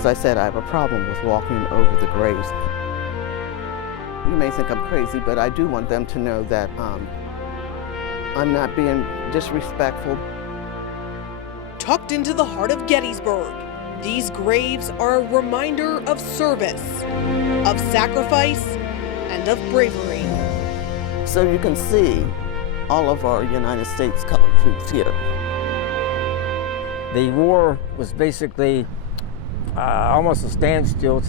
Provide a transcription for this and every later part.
As I said, I have a problem with walking over the graves. You may think I'm crazy, but I do want them to know that I'm not being disrespectful. Tucked into the heart of Gettysburg, these graves are a reminder of service, of sacrifice, and of bravery. So you can see all of our United States colored troops here. The war was basically almost a standstill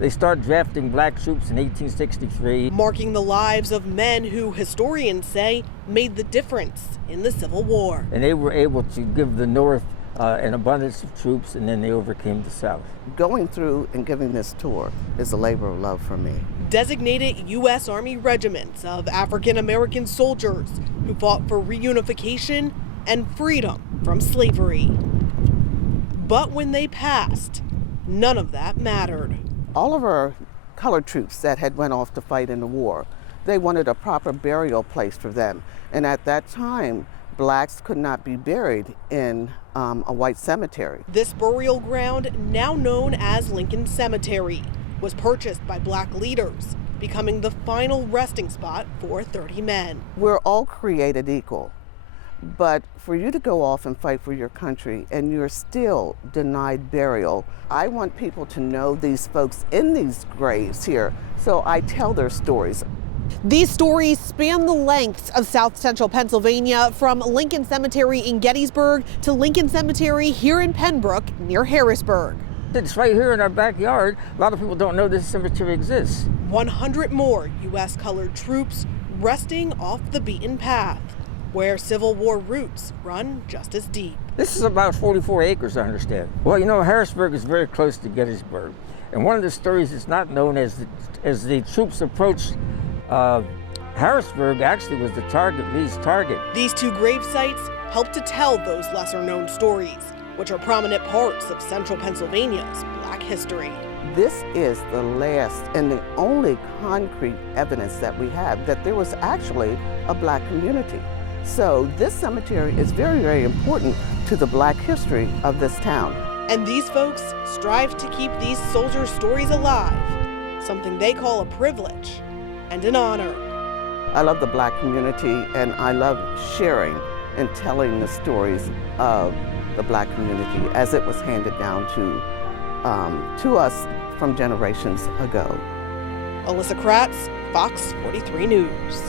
they started drafting black troops in 1863. Marking the lives of men who historians say made the difference in the Civil War. And they were able to give the North an abundance of troops, and then they overcame the South. Going through and giving this tour is a labor of love for me. Designated U.S. Army regiments of African American soldiers who fought for reunification and freedom from slavery. But when they passed, none of that mattered. All of our colored troops that had went off to fight in the war, they wanted a proper burial place for them. And at that time, blacks could not be buried in a white cemetery. This burial ground, now known as Lincoln Cemetery, was purchased by black leaders, becoming the final resting spot for 30 men. We're all created equal. But for you to go off and fight for your country and you're still denied burial, I want people to know these folks in these graves here, so I tell their stories. These stories span the lengths of South Central Pennsylvania, from Lincoln Cemetery in Gettysburg to Lincoln Cemetery here in Pembroke near Harrisburg. It's right here in our backyard. A lot of people don't know this cemetery exists. 100 more U.S. colored troops resting off the beaten path, where Civil War roots run just as deep. This is about 44 acres, I understand. Well, you know, Harrisburg is very close to Gettysburg. And one of the stories that's not known as the troops approached Harrisburg actually was Lee's target. These two grave sites help to tell those lesser known stories, which are prominent parts of central Pennsylvania's black history. This is the last and the only concrete evidence that we have that there was actually a black community. So this cemetery is very, very important to the black history of this town. And these folks strive to keep these soldiers' stories alive, something they call a privilege and an honor. I love the black community, and I love sharing and telling the stories of the black community as it was handed down to us from generations ago. Alyssa Kratz, Fox 43 News.